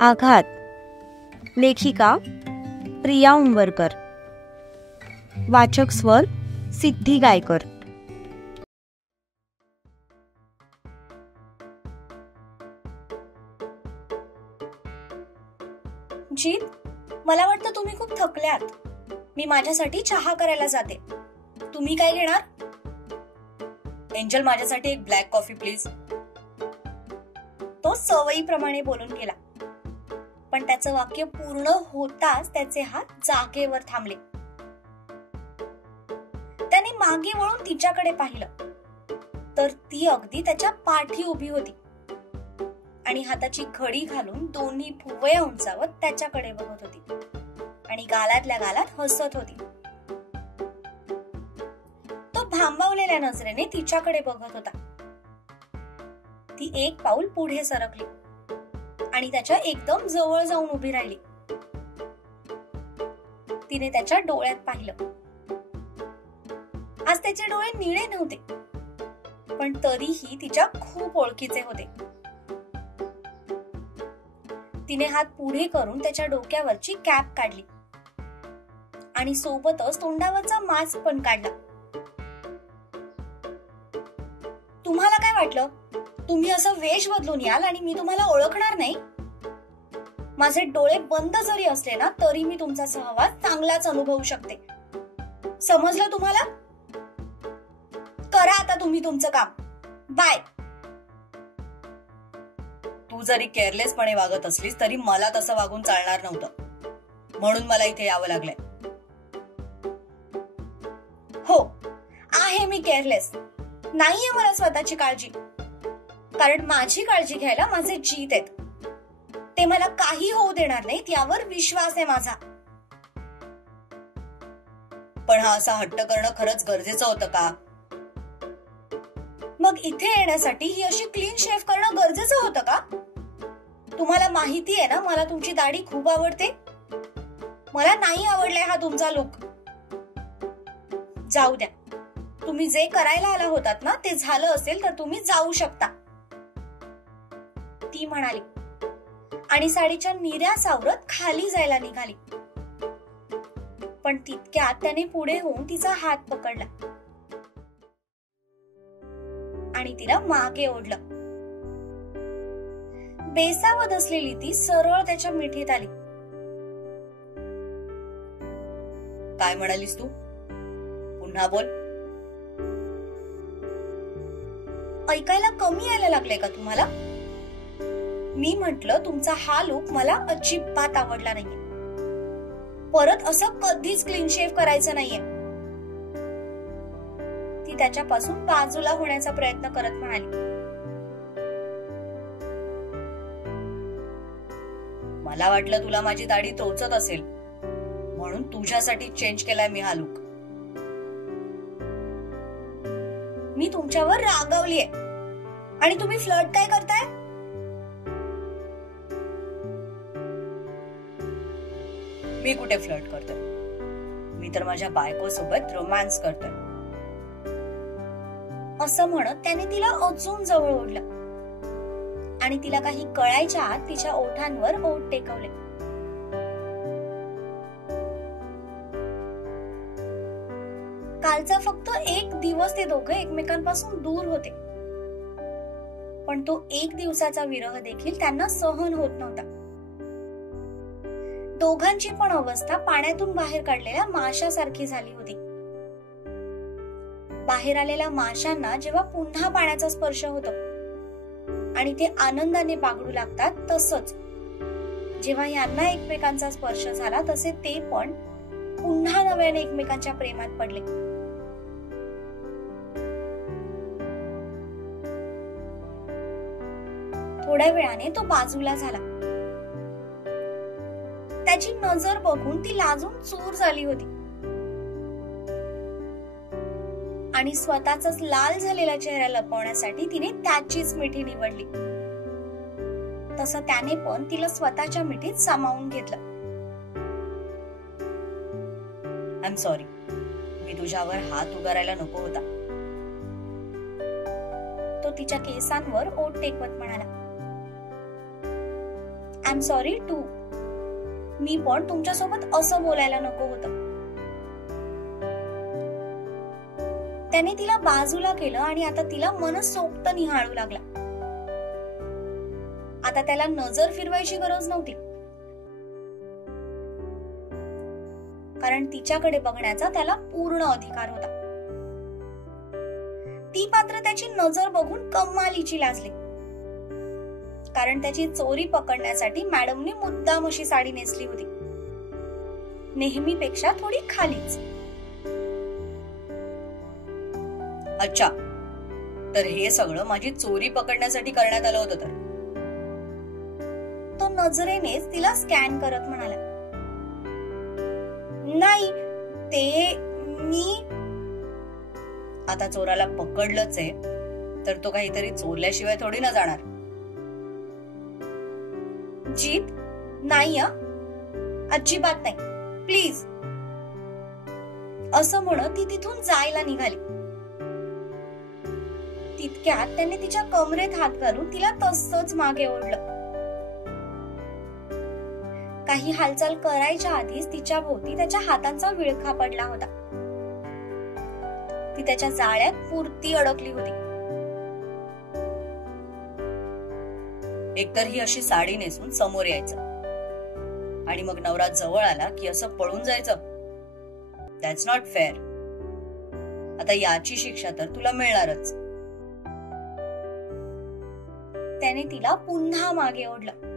आघात. लेखिका प्रिया उंबरकर. वाचक स्वर सिद्धी गायकर. जीत, मला वाटतं तुम्ही खूप थकल्यात. मी माझ्यासाठी चहा करायला जाते. तुम्ही काय घेणार? एंजल, माझ्यासाठी एक ब्लॅक कॉफी प्लीज. तो सवयीप्रमाणे बोलून गेला, पण त्याचं वाक्य पूर्ण होताच त्याचे हात जागेवर थांबले. त्याने मागे वळून तिच्याकडे पाहिलं तर ती अगदी त्याच्या पाठी उभी होती आणि हाताची घडी घालून दोन्ही भुवया उंचावत त्याच्याकडे बघत होती आणि गालातल्या गालात हसत होती. तो भांबावलेल्या नजरेने तिच्याकडे बघत होता. ती एक पाऊल पुढे सरकली आणि त्याच्या एकदम जवळ जाऊन उभी राहिली. तिने त्याच्या डोळ्यात पाहिलं. आज त्याचे डोळे निळे नव्हते, पण तरीही तिच्या खूप ओळखीचे होते. तिने हात पुढे करून त्याच्या डोक्यावरची कॅप काढली आणि सोबतच तोंडावरचा मास्क पण काढला. तुम्हाला काय वाटलं, तुम्ही असं वेश बदलून याल आणि मी तुम्हाला ओळखणार नाही? माझे डोळे बंद जरी असले ना तरी मी तुमचा सहवास चांगलाच अनुभवू शकते. समजलं तुम्हाला? करा आता तुम्ही तुमचं काम. बाय. तू जरी केअरलेसपणे वागत असलीस तरी मला तसं वागून चालणार नव्हतं, म्हणून मला इथे यावं लागलंय. हो, आहे मी केअरलेस. नाहीये मला स्वतःची काळजी, कारण माझी काळजी घ्यायला माझे जीत आहेत. ते मला काही होऊ देणार नाहीत यावर विश्वास आहे माझा. पण हा असा हट्ट करणं खरंच गरजेचं होतं का? मग इथे येण्यासाठी ही अशी क्लीन शेव्ह करणं गरजेचं होतं का? तुम्हाला माहिती आहे ना मला तुमची दाढी खूप आवडते. मला नाही आवडलाय हा तुमचा लुक. जाऊ द्या, तुम्ही जे करायला आला होतात ना ते झालं असेल तर तुम्ही जाऊ शकता, ती म्हणाली आणि साडीच्या निऱ्या सावरत खाली जायला निघाली. पण तितक्यात त्याने पुढे होऊन तिचा हात पकडला आणि तिला मागे ओढलं. बेसावत असलेली ती सरळ त्याच्या मिठीत आली. काय म्हणालीस तू? पुन्हा बोल. ऐकायला कमी यायला लागले का तुम्हाला? मी म्हटलं तुमचा हा लुक मला अजिबात आवडला नाहीये. परत असं कधीच क्लीन शेव्ह करायचं नाहीये. ती त्याच्यापासून बाजूला होण्याचा प्रयत्न करत म्हणाली. मला वाटलं तुला माझी दाढी टोचत असेल, म्हणून तुझ्यासाठी चेंज केलाय मी हा लुक. मी तुमच्यावर रागावलीये आणि तुम्ही फ्लर्ट काय करताय? मी कुठे फ्लर्ट करतोय? मी तर माझ्या बायको सोबत रोमॅन्स करतोय. असं म्हणत त्याने तिला अजून जवळ ओढलं आणि तिला काही कळायच्या आत तिच्या ओठांवर ओठ टेकवले. कालचा फक्त एक दिवस ते दोघे एकमेकांपासून दूर होते, पण तो एक दिवसाचा विरह देखील त्यांना सहन होत नव्हता. दोघांची पण अवस्था पाण्यातून बाहेर काढलेल्या माशासारखी झाली होती. बाहेर आलेल्या माशांना जेव्हा पुन्हा पाण्याचा स्पर्श होतो आणि ते आनंदाने बागडू लागतात, तसंच जेव्हा यांना एकमेकांचा स्पर्श झाला तसे ते पण पुन्हा नव्याने एकमेकांच्या प्रेमात पडले. थोड्या वेळाने तो बाजूला झाला. त्याची नजर बघून ती लाजून चूर झाली होती आणि स्वतःचाच लाल झालेला चेहरा लपवण्यासाठी तिने त्याचीच मिठी निवडली. तसं त्याने पण तिला स्वतःच्या मिठीत सामावून घेतलं. आय एम सॉरी, मी तुझ्यावर हात उगारायला नको होता. तो तिच्या केसांवर ओठ टेकवत म्हणाला. I am sorry too. मी पण तुमच्यासोबत असं बोलायला नको होतं. त्याने तिला बाजूला केलं आणि आता तिला मनसोक्त निहाळू लागला. आता त्याला नजर फिरवायची गरज नव्हती, कारण तिच्याकडे बघण्याचा त्याला पूर्ण अधिकार होता. ती मात्र त्याची नजर बघून कमालीची लाजली, कारण त्याची चोरी पकडण्यासाठी मॅडमने मुद्दाम अशी साडी नेसली होती, नेहमीपेक्षा थोडी खालीच. अच्छा, तर हे सगळं माझी चोरी पकडण्यासाठी करण्यात आलं होतं तर? तो नजरेनेच तिला स्कॅन करत म्हणाला, नाही ते मी. आता चोराला पकडलंच आहे तर तो काहीतरी चोरल्याशिवाय थोडी ना जाणार. जीत, नाही अजिबात नाही, प्लीज. असं म्हणत ती तिथून जायला निघाली. तितक्यात त्याने तिच्या कमरेत हात घालून तिला तसंच मागे ओढलं. काही हालचाल करायच्या आधीच तिच्या भोवती त्याच्या हातांचा विळखा पडला होता. ती त्याच्या जाळ्यात पुरती अडकली होती. एकतर ही अशी साडी नेसून समोर यायचं आणि मग नवरा जवळ आला की असं पळून जायचं. That's not fair. आता याची शिक्षा तर तुला मिळणारच. त्याने तिला पुन्हा मागे ओढलं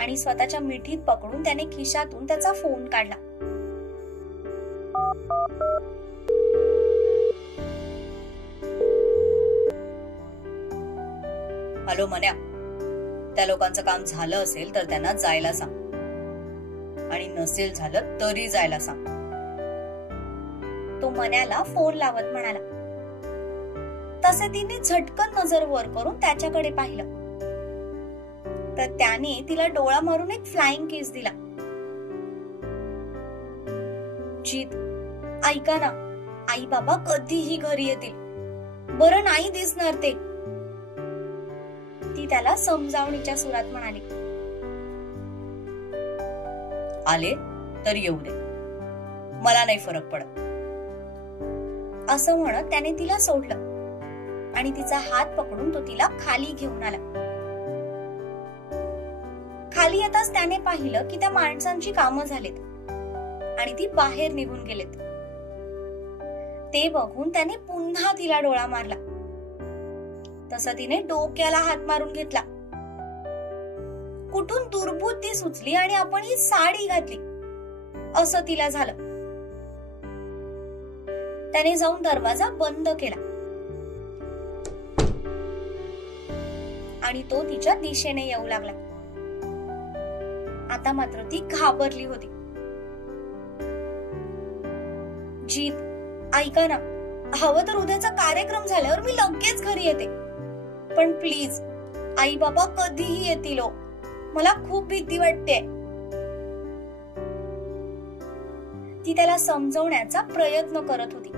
आणि स्वतःच्या मिठीत पकडून त्याने खिशातून त्याचा फोन काढला. हॅलो मन्या, त्या लोकांचं काम झालं असेल तर त्यांना जायला सांग, आणि नसेल झालं तरी जायला सांग. तो मन्याला फोन लावत म्हणाला. तसे तिने झटकन नजर वर करून त्याच्याकडे पाहिलं, तर त्याने तिला डोळा मारून एक फ्लाइंग किस दिला. जीत, ऐका ना, आई बाबा कधीही घरी येतील, बरं नाही दिसणार ते. ती त्याला समजावणीच्या सुरात म्हणाली. आले तर येऊ दे, मला नाही फरक पडत. असं म्हणत त्याने तिला सोडलं आणि तिचा हात पकडून तो तिला खाली घेऊन आला. खाली येताच त्याने पाहिलं की त्या माणसांची कामं झालीत आणि ती बाहेर निघून गेलेत. ते बघून त्याने पुन्हा तिला डोळा मारला. तसं तिने डोक्याला हात मारून घेतला. कुठून दुर्बुद्धी सुचली आणि आपण ही साडी घातली असं तिला झालं. त्याने जाऊन दरवाजा बंद केला आणि तो तिच्या दिशेने येऊ लागला. आता मात्र ती घाबरली होती. जीत, ऐका ना, हवं तर उद्याचा कार्यक्रम झाल्यावर मी लगेच घरी येते, पण प्लीज आई बाबा कधीही येतील, मला खूप भीती वाटते. ती त्याला समजवण्याचा प्रयत्न करत होती,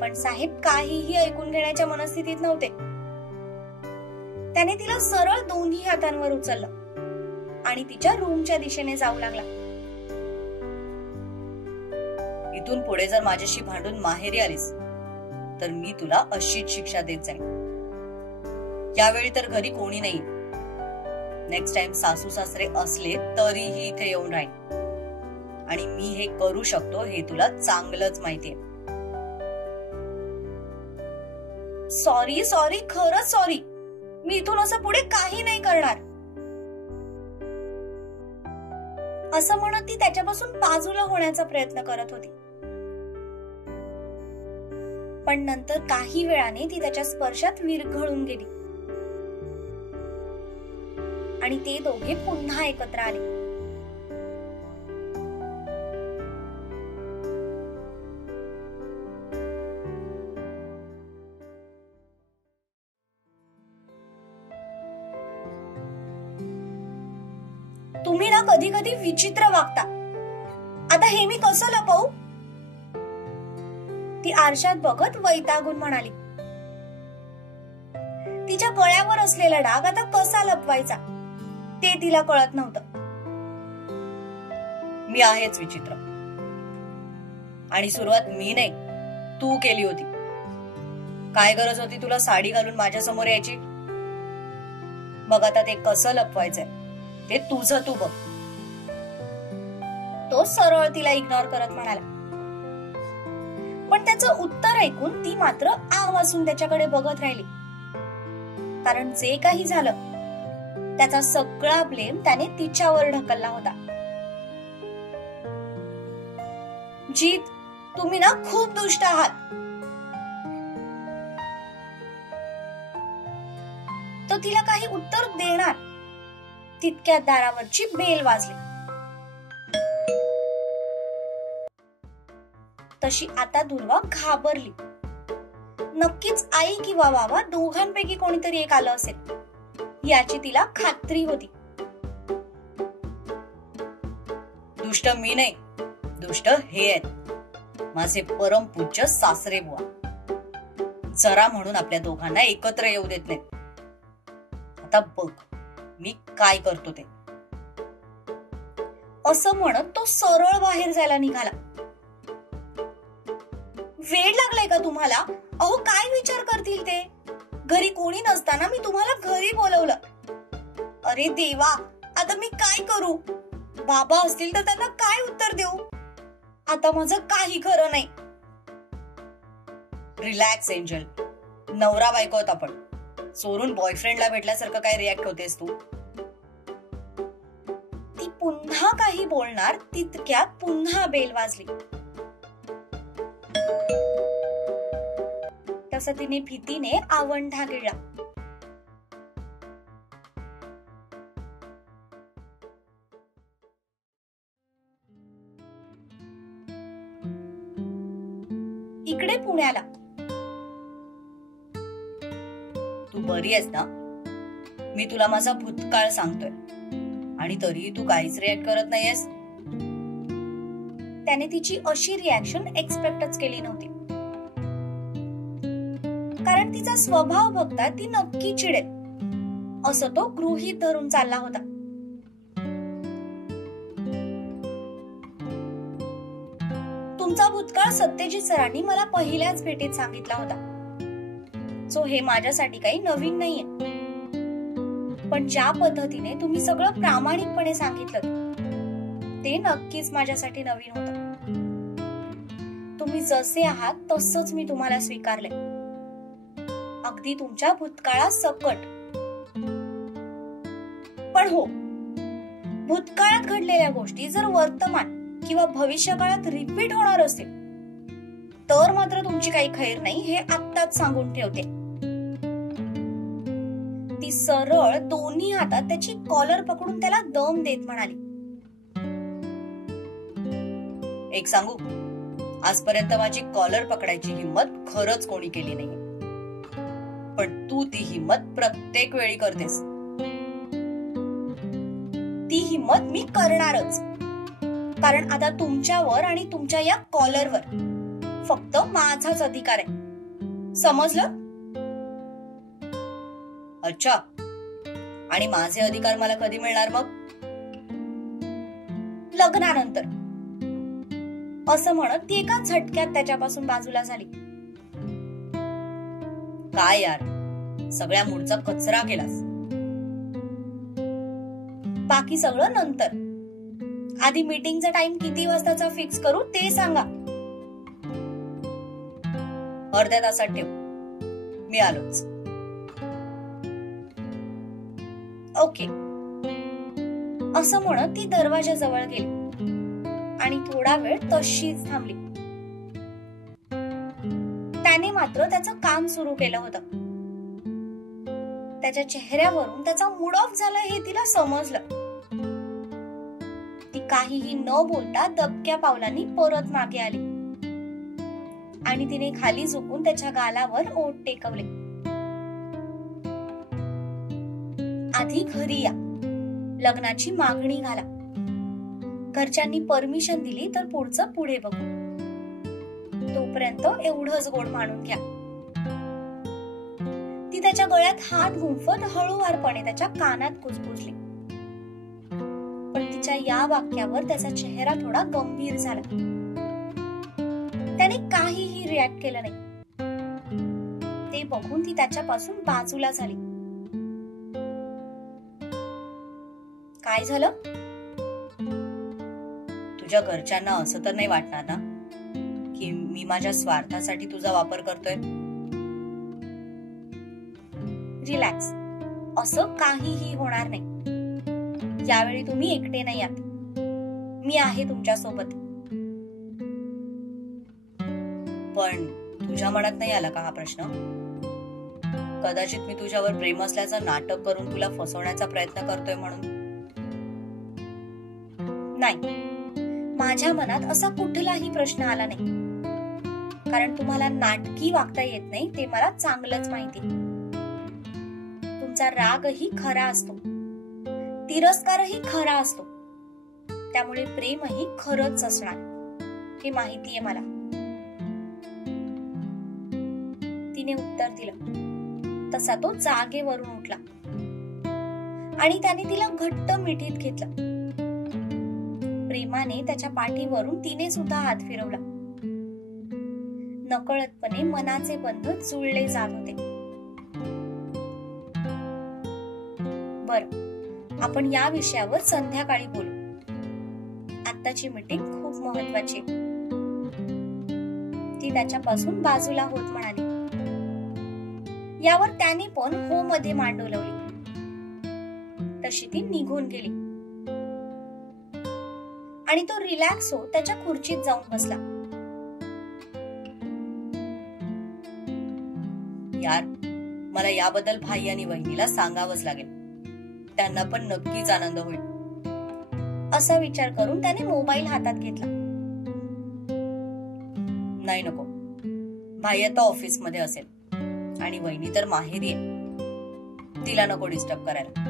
पण साहेब काहीही ऐकून घेण्याच्या मनस्थितीत नव्हते. त्याने तिला सरळ दोन्ही हातांवर उचललं आणि तिच्या रूमच्या दिशेने जाऊ लागला. इथून पुढे जर माझ्याशी भांडून माहेरी आलीस तर मी तुला अशीच शिक्षा देत जाईन. यावेळी तर घरी कोणी नाही. नेक्स्ट टाइम सासू सासरे असले तरीही इथे येऊन राहीन, आणि मी हे करू शकतो हे तुला चांगलंच माहितीये. सॉरी सॉरी, खरंच सॉरी. मी इथून असं पुढे काही नाही करणार. असं म्हणत ती त्याच्यापासून बाजूला होण्याचा प्रयत्न करत होती, पण नंतर काही वेळाने ती त्याच्या स्पर्शात विरघळून गेली आणि ते दोघे पुन्हा एकत्र आले. तुम्ही ना कधी कधी विचित्र वागता. आता हे मी कसं लपवू? ती आरशात बघत वैतागून म्हणाली. तिच्या गळ्यावर असलेला डाग आता कसा लपवायचा ते तिला कळत नव्हतं. मी आहेच विचित्र, आणि सुरुवात मी नाही तू केली होती. काय गरज होती तुला साडी घालून माझ्या समोर यायची? मग आता ते कसं लपवायचंय ते तुझं तू बघ. तो सरळ तिला इग्नोर करत म्हणाला. पण त्याचं उत्तर ऐकून ती मात्र आ वासून त्याच्याकडे बघत राहिली. कारण जे काही झालं त्याचा सगळा ब्लेम त्याने तिच्यावर ढकलला होता. जीत, तुम्ही ना खूप दुष्ट आहात. तो तिला काही उत्तर देणार तितक्यात दारावरची बेल वाजली. तशी आता दुर्वा घाबरली. नक्कीच आई किंवा बाबा दोघांपैकी कोणीतरी एक आलं असेल याची तिला खात्री होती. दुष्ट मी नाही, दुष्ट हे आहेत माझे परमपूज्य सासरे बुवा. जरा म्हणून आपल्या दोघांना एकत्र येऊ देत नाहीत. आता बघ मी काय करतो ते. असं म्हणत तो सरळ बाहेर जायला निघाला. वेळ लागलाय का तुम्हाला? अहो काय विचार करतील ते? घरी कोणी नसताना मी तुम्हाला घरी बोलवलं. अरे देवा, आता मी काय करू? बाबा असतील तर त्यांना काय उत्तर देऊ? आता माझं काही खरं नाही. रिलॅक्स एंजल, नवरा बायको होत आपण. चोरून बॉयफ्रेंडला भेटल्यासारखं काय रिॲक्ट होतेस तू? ती पुन्हा काही बोलणार तितक्यात पुन्हा बेल वाजली. तसं तिने भीतीने आवंढा गिळला. इकडे पुण्याला. तू बरी आहेस ना? मी तुला माझा भूतकाळ सांगतोय आणि तरीही तू काहीच रिॲक्ट करत नाहीयेस. त्याने तिची अशी रिॲक्शन एक्सपेक्टच केली नव्हती. कारण तिचा स्वभाव बघता ती नक्की चिडेल असं तो गृहीत धरून चालला होता. तुमचा भूतकाळ सत्यजित सरांनी मला पहिल्याच भेटीत सांगितला होता. सो हे माझ्यासाठी काही नवीन नाहीये. पण ज्या पद्धतीने तुम्ही सगळं प्रामाणिकपणे सांगितलं ते नक्कीच माझ्यासाठी नवीन होतं. तुम्ही जसे आहात तसंच मी तुम्हाला स्वीकारले, अगदी तुमच्या भूतकाळा सकट. पण हो, भूतकाळात घडलेल्या गोष्टी जर वर्तमान किंवा भविष्य काळात रिपीट होणार असतील तर मात्र तुमची काही खैर नाही हे आत्ताच सांगून ठेवते. ती सरळ दोन्ही हातात त्याची कॉलर पकडून त्याला दम देत म्हणाली. एक सांगू, आजपर्यंत माझी कॉलर पकडायची हिंमत खरंच कोणी केली नाहीये. पण तू ती हिंमत प्रत्येक वेळी करतेस. ती हिंमत मी करणारच. कारण आता तुमच्यावर आणि तुमच्या या कॉलरवर फक्त माझाच अधिकार आहे. समजलं? अच्छा, आणि माझे अधिकार मला कधी मिळणार मग? लग्नानंतर. असं म्हणत ती एका झटक्यात त्याच्यापासून बाजूला झाली. काय यार, सगळ्या मूडचा कचरा केलास. बाकी सगळं नंतर. आधी मीटिंगचा टाइम किती वाजताचा फिक्स करू ते सांगा. अर्ध्या तासात ठेव, मी आलोच. ओके. असं म्हणत ती दरवाजाजवळ गेली आणि थोडा वेळ तशीच थांबली. त्याने मात्र त्याचं काम सुरू केलं होतं. त्याच्या चेहऱ्यावरून त्याचा मूड ऑफ झाला हे तिला समजलं. ती काहीही न बोलता दबक्या पावलांनी परत मागे आली आणि तिने खाली झुकून त्याच्या गालावर ओठ टेकवले. आधी घरी या, लग्नाची मागणी घाला. घरच्यांनी परमिशन दिली तर पुढचं पुढे बघू. तोपर्यंत एवढंच गोड मानून घ्या. ती त्याच्या गळ्यात हात गुंफत हळूवारपणे त्याच्या कानात कुजबुजली. तिच्या या वाक्यावर त्याचा चेहरा थोडा गंभीर झाला. त्याने काहीही रिॲक्ट केलं नाही. ते बघून ती त्याच्यापासून बाजूला झाली. काय झालं? तुझ्या घरच्यांना असं तर नाही वाटणार ना की मी माझ्या स्वार्थासाठी तुझा वापर करतोय? रिलॅक्स, असं काहीही होणार नाही. यावेळी तुम्ही एकटे नाही आहात. मी आहे तुमच्या सोबत. पण तुझ्या मनात नाही आला का हा प्रश्न? कदाचित मी तुझ्यावर प्रेम असल्याचं नाटक करून तुला फसवण्याचा प्रयत्न करतोय म्हणून? नाही, माझ्या मनात असा कुठलाही प्रश्न आला नाही. कारण तुम्हाला नाटकी वागता येत नाही ते मला चांगलंच माहिती. तुमचा रागही खरा असतो, तिरस्कारही खरा असतो. त्यामुळे प्रेमही खरंच असणार हे माहितीये मला. तिने उत्तर दिलं. तसा तो जागेवरून उठला आणि त्याने तिला घट्ट मिठीत घेतलं. प्रेमाने त्याच्या पाठीवरून तिने सुद्धा हात फिरवला. नकळतपणे मनाचे बंध जुळले जात होते. बरं, आपण या विषयावर संध्याकाळी बोलू. आत्ताची मीटिंग खूप महत्वाची. ती त्याच्यापासून बाजूला होत म्हणाली. यावर त्याने पण हो मध्ये मान डोलवली. तशी ती निघून गेली आणि तो रिलॅक्स होत त्याच्या खुर्चीत जाऊन बसला. यार, मला याबद्दल भाई आणि वहिनीला सांगावंच लागेल. त्यांना पण नक्कीच आनंद होईल असा विचार करून त्याने मोबाईल हातात घेतला. नाही, नको. भाई आता ऑफिस मध्ये असेल आणि वहिनी तर माहेरी आहे. तिला नको डिस्टर्ब करायला.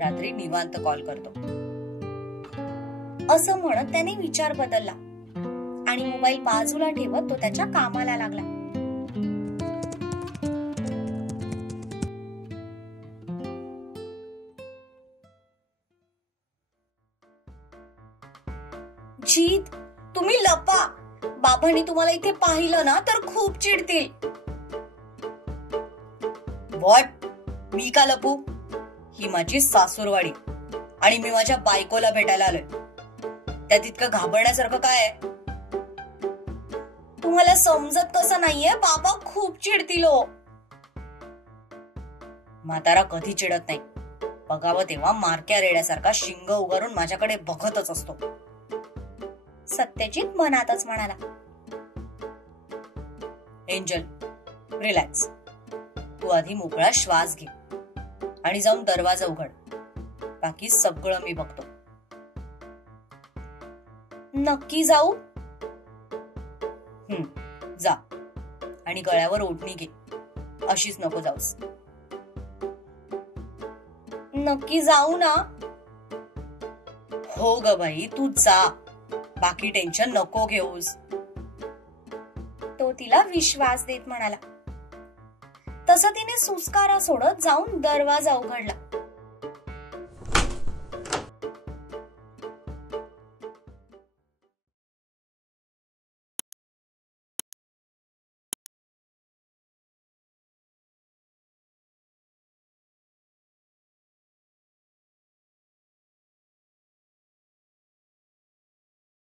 रात्री निवांत कॉल करतो असं म्हणत त्याने विचार बदलला आणि मोबाईल बाजूला ठेवत तो त्याच्या कामाला लागला. जीत, तुम्ही लपा. बाबांनी तुम्हाला इथे पाहिलं ना तर खूप चिडतील. व्हॉट? मी का लपू? ही माझी सासूरवाडी आणि मी माझ्या बायकोला भेटायला आलोय. त्यात इतकं घाबरण्यासारखं काय आहे? तुम्हाला समजत कसं नाहीये? बाबा खूप चिडतील हो. म्हातारा कधी चिडत नाही. बघावं तेव्हा मारक्या रेड्यासारखा शिंग उगारून माझ्याकडे बघतच असतो. सत्यजित मनातच म्हणाला. Angel, relax. तू आधी मोकळा श्वास घे आणि जाऊन दरवाजा उघड. बाकी सगळं मी बघतो. नक्की जाऊ? जा. आणि गळ्यावर ओढणी घे. अशीच नको जाऊस. नक्की जाऊ ना? हो ग बाई, तू जा. बाकी टेन्शन नको घेऊस. तो तिला विश्वास देत म्हणाला. तसं तिने सुस्कारा सोडत जाऊन दरवाजा उघडला.